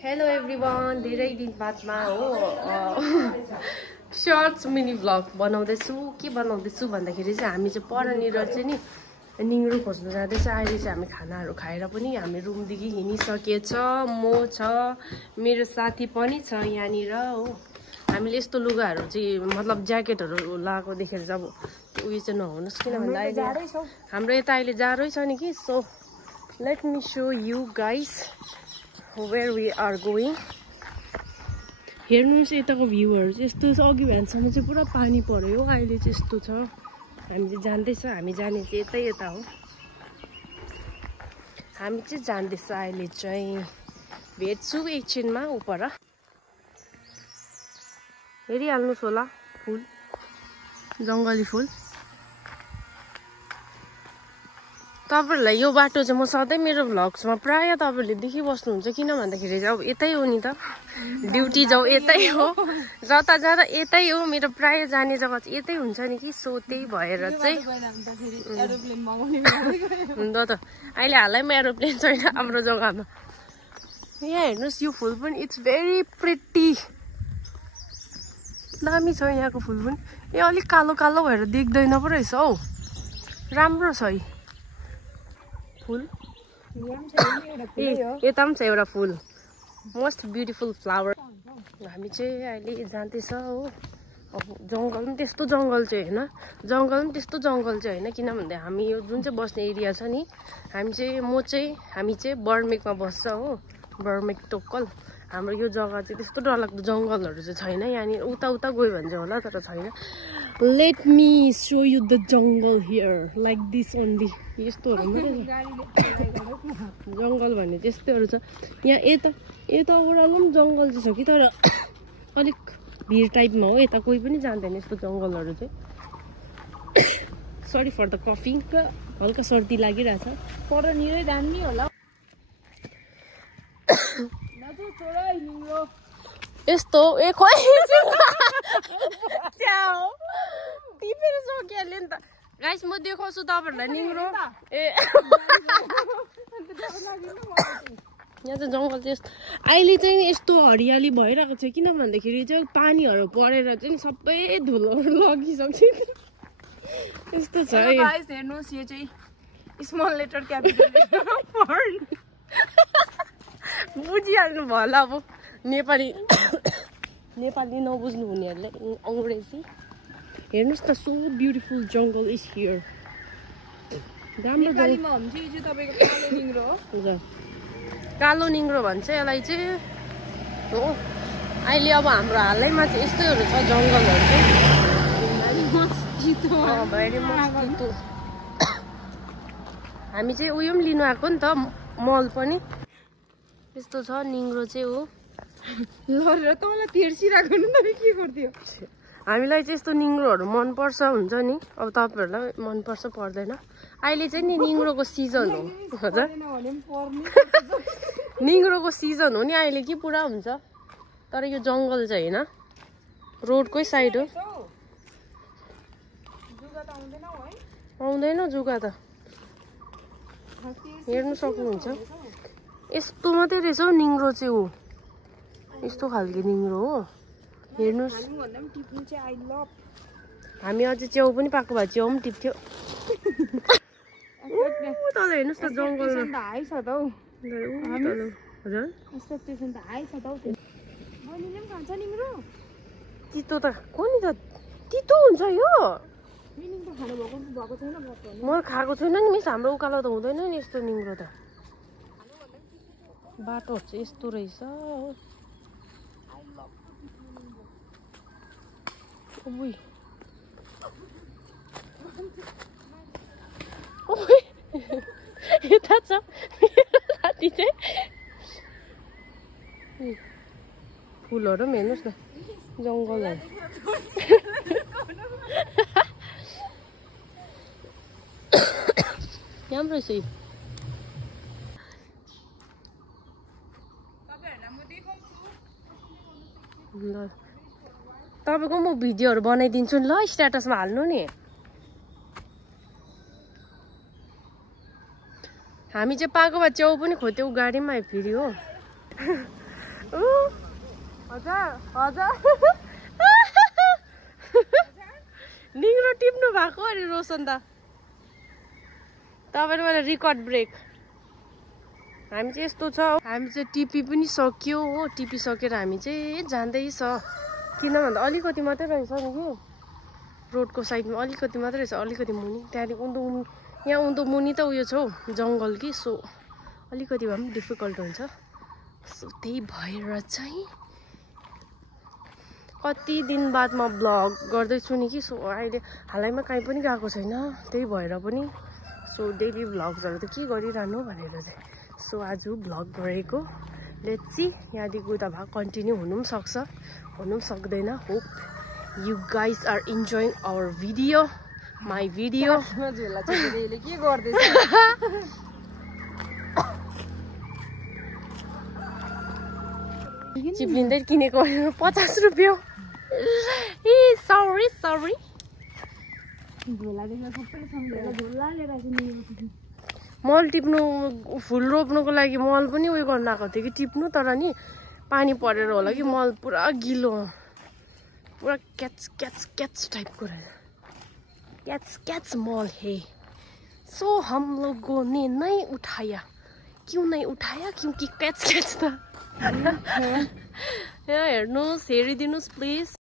Hello everyone, धेरै दिन बादमा हो सर्ट्स मिनी भ्लग बनाउँदैछु। के बनाउँदैछु भन्दाखेरि चाहिँ हामी चाहिँ परनिर चाहिँ नि निङ्ग्रो खोज्नु जाँदैछ। अहिले चाहिँ हामी खानाहरू खाएर पनि हामी रुमदेखि हिँडिसकेछ। म छ, मेरो साथी पनि छ यहाँनिर हो। हामीले यस्तो लुगाहरू चाहिँ मतलब ज्याकेटहरू लगाएको देखेर चाहिँ अब उयो चाहिँ नहुनुहोस्, किनभने अहिले हाम्रो यता अहिले जाडै छ नि कि। So let me so you guys where we are going. हेर्नुहोस् यताको भ्यूहरू चाहिँ यस्तो छ। अघि बिहानसम्म चाहिँ पुरा पानी पर्यो, अहिले चाहिँ यस्तो छ। हामी चाहिँ जान्दैछ, हामी जाने चाहिँ यता हो। हामी चाहिँ जान्दैछ अहिले चाहिँ। भेट्छु एकछिनमा उपर। हेरिहाल्नुहोस् होला फुल, जङ्गली फुल। तपाईहरुलाई यो बाटो चाहिँ म सधैँ मेरो भ्लग्समा प्राय तपाईहरुले देखिबस्नुहुन्छ। किन भन्दाखेरि चाहिँ अब यतै हो नि त, ड्युटी जाऊ यतै हो, जता जाँदा यतै हो। मेरो प्राय जाने जग्गा चाहिँ यतै हुन्छ नि कि। सो त्यही भएर चाहिँ हुन्छ त। अहिले हालैमा एरोप्लेन छैन हाम्रो जग्गामा। यहाँ हेर्नुहोस् यो फुल पनि, इट्स भेरी प्रिटी, दामी छ यहाँको फुल पनि। ए अलिक कालो कालो भएर देख्दैन पो रहेछ हौ, राम्रो छ है फुल। यता पनि छ एउटा फुल, मोस्ट ब्युटिफुल फ्लावर। हामी चाहिँ अहिले जाँदैछ हो। अब जङ्गल पनि त्यस्तो जङ्गल चाहिँ होइन, किन भन्दा हामी यो जुन चाहिँ बस्ने एरिया छ नि, हामी चाहिँ बर्मेकमा बस्छ हो, बर्मेक टोक्कल। हाम्रो यो जग्गा चाहिँ त्यस्तो डरलाग्दो जङ्गलहरू चाहिँ छैन यहाँनिर। उता गयो भने चाहिँ होला, तर छैन। Let me so you the jungle here like this only. यस्तोहरू मात्रै छ जङ्गल भन्ने, त्यस्तैहरू छ यहाँ। यता ओह्रालो पनि जङ्गल चाहिँ छ कि, तर अलिक भिर टाइपमा हो। यता कोही पनि जान्दैन यस्तो जङ्गलहरू चाहिँ। सरी फर द कफी, हल्का सर्दी लागिरहेछ। परनिरै दामी होला। यस्तो ए खोइ टिपेर सकिहाल्यो नि त। गाइस म देखाउँछु तपाईहरुलाई निङ्ग्रो। ए यहाँ चाहिँ जङ्गल चाहिँ अहिले चाहिँ यस्तो हरियाली भइरहेको छ। किन भन्दाखेरि चाहिँ पानीहरू परेर चाहिँ सबै धुलो लगिसक्छ। यस्तो छ है। गाइस हेर्नुहोस्, यो चाहिँ स्मल लेटर क्यापिटल बुझिहाल्नु भयो होला अब नेपाली नबुझ्नु हुनेहरूले अङ्ग्रेजी। हेर्नुहोस् त, सो ब्युटिफुल जङ्गल इज हियर। राम्रो कालो निङ्ग्रो भन्छ यसलाई चाहिँ हो। अहिले अब हाम्रो हालैमा चाहिँ यस्तैहरू छ जङ्गलहरू चाहिँ। हामी चाहिँ उयो पनि लिनु आएको नि त, मल पनि। यस्तो छ निङ्ग्रो चाहिँ हो। लरेर तँलाई तेर्सिरहेको नि त के गर्थ्यो। हामीलाई चाहिँ यस्तो निङ्ग्रोहरू मनपर्छ हुन्छ नि। अब तपाईँहरूलाई मनपर्छ पर्दैन। अहिले चाहिँ नि निङ्ग्रोको सिजन हो। हजुर निङ्ग्रोको सिजन हो नि अहिले कि पुरा हुन्छ। तर यो जङ्गल चाहिँ होइन, रोडकै साइड हो। आउँदैन जुगा त, हेर्नु सक्नुहुन्छ। यस्तो मात्रै रहेछ हौ निङ्ग्रो चाहिँ हो, यस्तो खालको निङ्ग्रो हो। हेर्नुहोस्, हामी अझै च्याउ पनि पाएको भए च्याउ पनि टिप्थ्यो। तल हेर्नुहोस् त जङ्गलमा। तितो त को नि त, तितो हुन्छ यो। म खाएको छैन नि मिस, हाम्रो उकालो त हुँदैन नि यस्तो निङ्ग्रो त। बाटोहरू चाहिँ यस्तो रहेछ हो। यता छ साथी चाहिँ। फुलहरू पनि हेर्नुहोस् न, जङ्गलहरू। राम्रो रहेछ। तपाईँको म भिडियोहरू बनाइदिन्छु नि ल, स्ट्याटसमा हाल्नु नि। हामी चाहिँ पाएको भए च्याउ पनि खोज्यौँ गाडीमा फेरि हो। निग्रो टिप्नु भएको अरे रोशन दा तपाईले मलाई रेकर्ड ब्रेक हामी चाहिँ यस्तो छ हामी चाहिँ टिपी पनि सक्यो हो टिपिसकेर हामी चाहिँ जाँदैछ किन भन्दा अलिकति मात्रै रहेछ नि कि रोडको साइडमा अलिकति मात्रै रहेछ अलिकति मुनि त्यहाँदेखि उँधो यहाँ उँधो मुनि त उयो छ हौ जङ्गल कि सो अलिकति भए पनि डिफिकल्ट हुन्छ सो त्यही भएर चाहिँ कति दिन बादमा ब्लग गर्दैछु नि कि सो अहिले हालैमा कहीँ पनि गएको छैन त्यही भएर पनि सो डेली ब्लग्सहरू त के गरिरहनु भनेर चाहिँ सो आज ब्लग गरेको लेट्स सी यहाँदेखि उता भए कन्टिन्यू हुनु पनि सक्छ हुनु पनि सक्दैन hope you guys are enjoying our video my video झोला चाहिँ के गर्दैछ चिप्लिँदै किनेको 50 रुपियाँ ए सरी सरी मल टिप्नु फुल रोप्नुको लागि मल पनि उयो गर्नु आएको थियो कि टिप्नु तर नि पानी परेर होला कि मल पुरा गिलो पुरा क्याच क्याच क्याच टाइपको रहेछ क्याच क्याच मल है सो हम लोगों ने नहीं उठाया क्यों नहीं उठाया क्योंकि क्याच क्याच था यहाँ हेर्नुहोस् हेरिदिनुहोस् प्लिज